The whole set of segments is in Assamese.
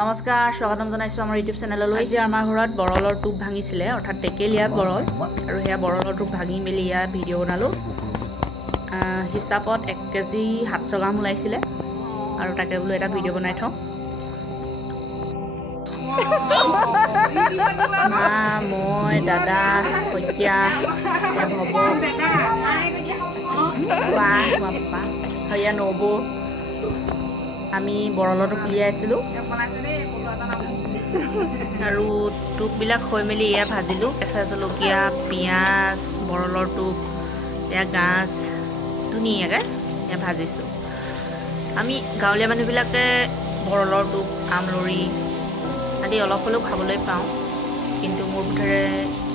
নমস্কাৰ স্বাগতম জনাইছো আমাৰ ইউটিউব চেনেললৈ। আজি আমাৰ ঘৰত বৰলৰ টোপ ভাঙিছিলে, অৰ্থাৎ টেকেলিয়া বৰল, আৰু হেয়া বৰলৰ টোপ ভাঙি মেলি ইয়া ভিডিঅ' বনালো। হিচাপত 1 কেজি 700 গ্ৰাম ওলাইছিলে, আৰু তাকে বোলো এটা ভিডিঅ' বনাই থওঁ। মা, মই, দাদা, শইকীয়া, ভৱ, নবৌ, আমি বৰলৰ টোপ উলিয়াই আছিলোঁ। আৰু টোপবিলাক হৈ মেলি এয়া ভাজিলোঁ। কেঁচা জলকীয়া, পিঁয়াজ, বৰলৰ টোপ, এয়া গাজ ধুনীয়াকৈ এয়া ভাজিছোঁ। আমি গাঁৱলীয়া মানুহবিলাকে বৰলৰ টোপ, আমলৰি আদি অলপ হ'লেও খাবলৈ পাওঁ, কিন্তু মোৰ বোধেৰে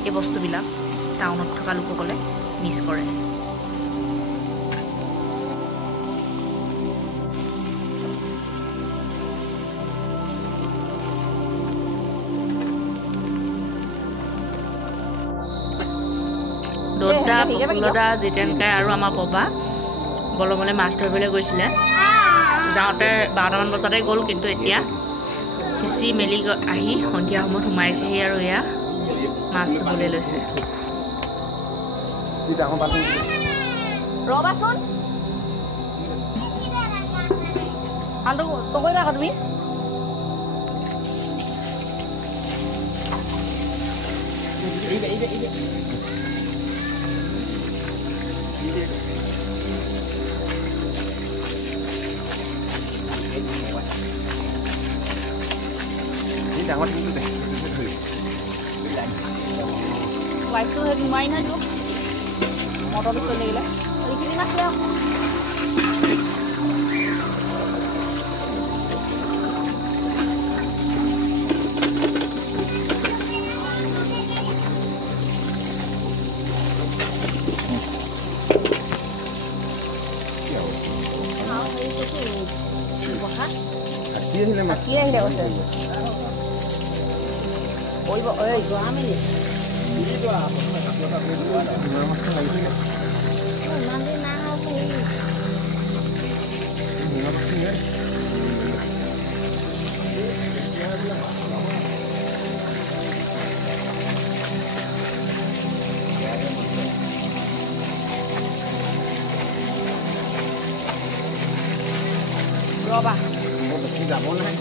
এই বস্তুবিলাক টাউনত থকা লোকসকলে মিছ কৰে। দদা, পপুলদা, জিতেনকাই আৰু আমাৰ পপা বলমলৈ মাছ ধৰিবলৈ গৈছিলে। যাওঁতে 12টামান বজাতে গ'ল, কিন্তু এতিয়া সিঁচি মেলি আহি সন্ধিয়া সময়ত সোমাইছেহি আৰু এয়া মাছ ধৰিবলৈ লৈছে। ৰ'বাচোন, কৰিবা আকৌ তুমি। বাইকটো সেই নোৱাৰি নহয় দিয়ক, মটৰটো চলি লাগিলে এইখিনি মাছ লৈ ৰবা যাব নাই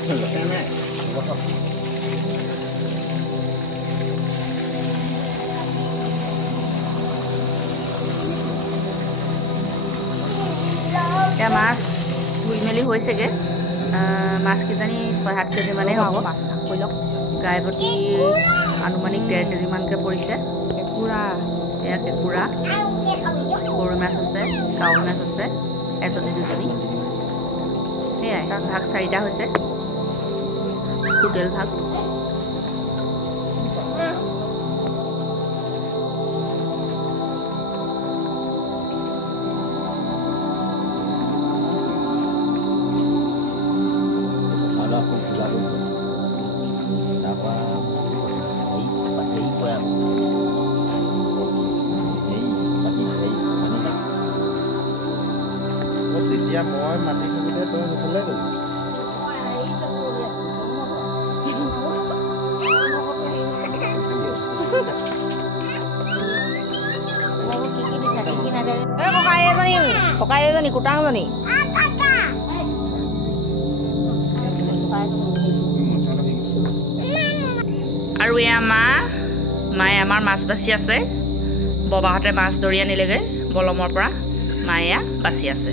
এতিয়া মাছ ধুই মেলি হৈছেগৈ। মাছ কিজানি 6-7 কেজি মানেই হ'ব। মাছ কৰি লওক। গাই প্ৰতি আনুমানিক 1.5 কেজিমানকৈ পৰিছে। কেঁকুৰা, এয়া কেঁকুৰা, গৰৈ মাছ আছে, কাৱৈ মাছ আছে, এজনী দুজনী, সেয়াই। ভাগ 4টা হৈছে, টোটেল ভাগ। তেতিয়া মই মাটি থাকোঁতে তই সেইফালে গ'লি। ককাই এজনী কুটাংজনী আৰু এয়া মায়ে আমাৰ মাছ বাচি আছে। ববাহঁতে মাছ ধৰি আনিলেগৈ বলমৰ পৰা, মায়ে বাচি আছে।